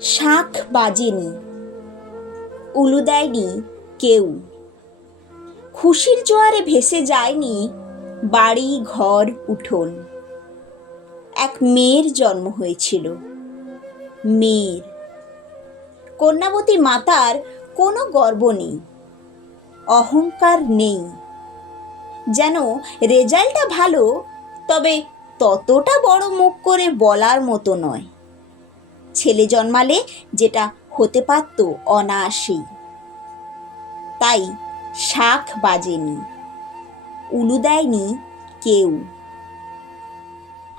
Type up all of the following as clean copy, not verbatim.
শাঁখ বাজেনি, উলু দেয়নি কেউ, খুশির জোয়ারে ভেসে যায়নি বাড়ি ঘর উঠোন। এক মেয়ের জন্ম হয়েছিল, মেয়ের। কন্যাবতী মাতার কোনো গর্ব নেই, অহংকার নেই, যেন রেজাল্টটা ভালো, তবে ততটা বড় মুখ করে বলার মতো নয়। ছেলে জন্মালে যেটা হতে পারত অনায়াসেই। তাই শাঁখ বাজেনি, উলু দেয়নি কেউ,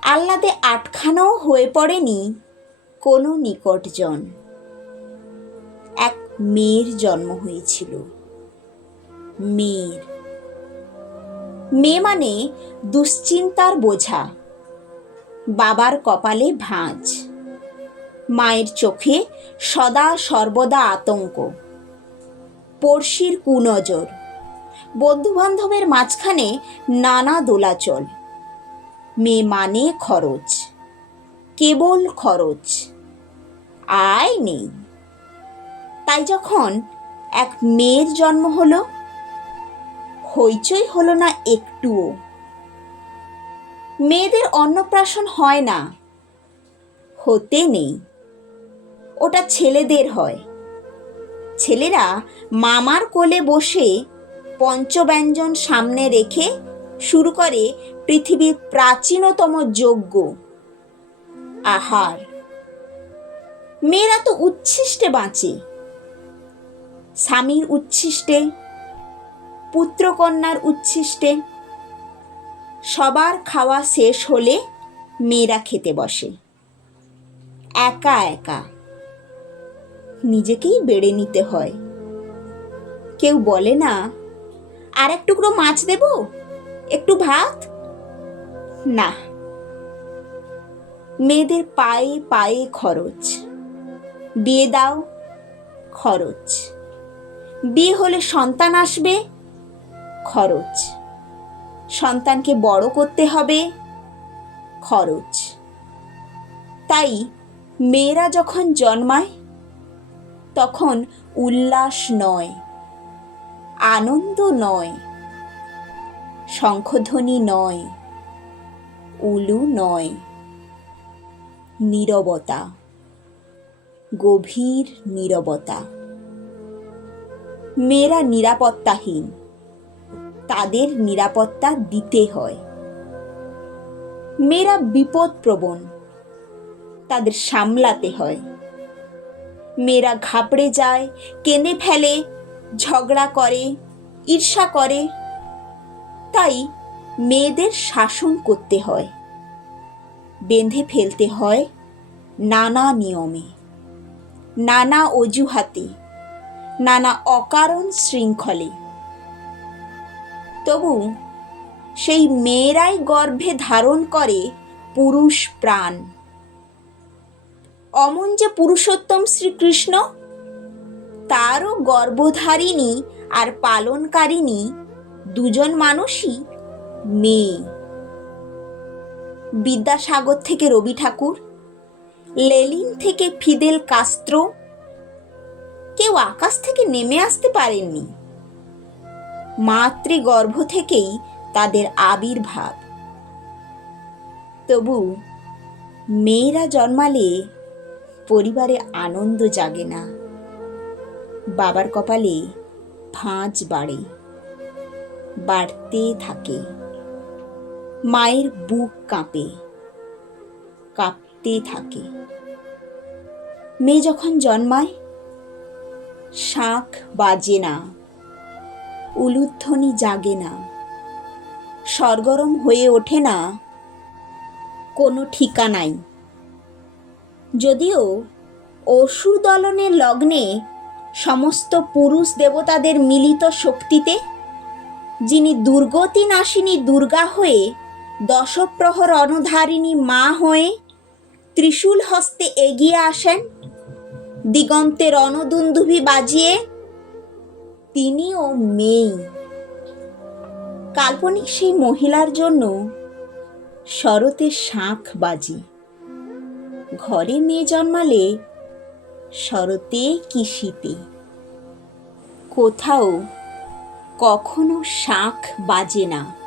আহ্লাদে আটখানাও হয়ে পড়েনি কোনো নিকটজন। এক মেয়ের জন্ম হয়েছিল, মেয়ের। মেয়ে মানে দুশ্চিন্তার বোঝা, বাবার কপালে ভাঁজ, মায়ের চোখে সদা সর্বদা আতঙ্ক, পড়শির কুনজর, বন্ধুবান্ধবের মাঝখানে নানা দোলাচল। মেয়ে মানে খরচ, কেবল খরচ, আয় নেই। তাই যখন এক মেয়ের জন্ম হলো, হইচই হলো না একটুও। মেয়েদের অন্নপ্রাশন হয় না, হতে নেই, ওটা ছেলেদের হয়। ছেলেরা মামার কোলে বসে পঞ্চব্যঞ্জন সামনে রেখে শুরু করে পৃথিবীর প্রাচীনতম যজ্ঞ, আহার। মেয়েরা তো উচ্ছিষ্টে বাঁচে, স্বামীর উচ্ছিষ্টে, পুত্রকন্যার উচ্ছিষ্টে। সবার খাওয়া শেষ হলে মেয়েরা খেতে বসে, একা একা। নিজেকেই বেড়ে নিতে হয়। কেউ বলে না, আর এক টুকরো মাছ দেব, একটু ভাত? না, মেয়েদের পায়ে পায়ে খরচ। বিয়ে দাও, খরচ। বিয়ে হলে সন্তান আসবে, খরচ। সন্তানকে বড় করতে হবে, খরচ। তাই মেয়েরা যখন জন্মায় তখন উল্লাস নয়, আনন্দ নয়, শঙ্খধ্বনি নয়, উলু নয়, নীরবতা, গভীর নীরবতা। মেয়েরা নিরাপত্তাহীন, তাদের নিরাপত্তা দিতে হয়। মেয়েরা বিপদপ্রবণ, তাদের সামলাতে হয়। মেয়েরা ঘাবড়ে যায়, কেঁদে ফেলে, ঝগড়া করে, ঈর্ষা করে। তাই মেয়েদের শাসন করতে হয়, বেঁধে ফেলতে হয় নানা নিয়মে, নানা অজুহাতে, নানা অকারণ শৃঙ্খলে। তবু সেই মেয়েরাই গর্ভে ধারণ করে পুরুষ প্রাণ। অমন যে পুরুষোত্তম শ্রীকৃষ্ণ, তারও গর্ভধারিণী আর পালনকারিণী দুজন মানুষই মেয়ে। বিদ্যাসাগর থেকে রবি ঠাকুর, লেনিন থেকে ফিদেল কাস্ত্রো, কেউ আকাশ থেকে নেমে আসতে পারেননি। মাতৃগর্ভ থেকেই তাদের আবির্ভাব। তবু মেয়েরা জন্মালে পরিবারে আনন্দ জাগে না, বাবার কপালে ভাঁজ বাড়ে, বাড়তে থাকে। মায়ের বুক কাঁপে, কাঁপতে থাকে। মেয়ে যখন জন্মায় শাঁখ বাজে না, উলুধ্বনি জাগে না, সরগরম হয়ে ওঠে না কোনো ঠিকানাই। যদিও অসুর দলনের লগ্নে সমস্ত পুরুষ দেবতাদের মিলিত শক্তিতে যিনি দুর্গতি নাশিনী দুর্গা হয়ে, দশপ্রহর অনধারিণী মা হয়ে ত্রিশূল হস্তে এগিয়ে আসেন দিগন্তে রণদুন্দুভি বাজিয়ে, তিনিও মেয়ে। কাল্পনিক সেই মহিলার জন্য শরতের শাঁখ বাজে। ঘরে মেয়ে জন্মালে শরতে কি শীতে। কোথাও কখনো শাঁখ বাজে না,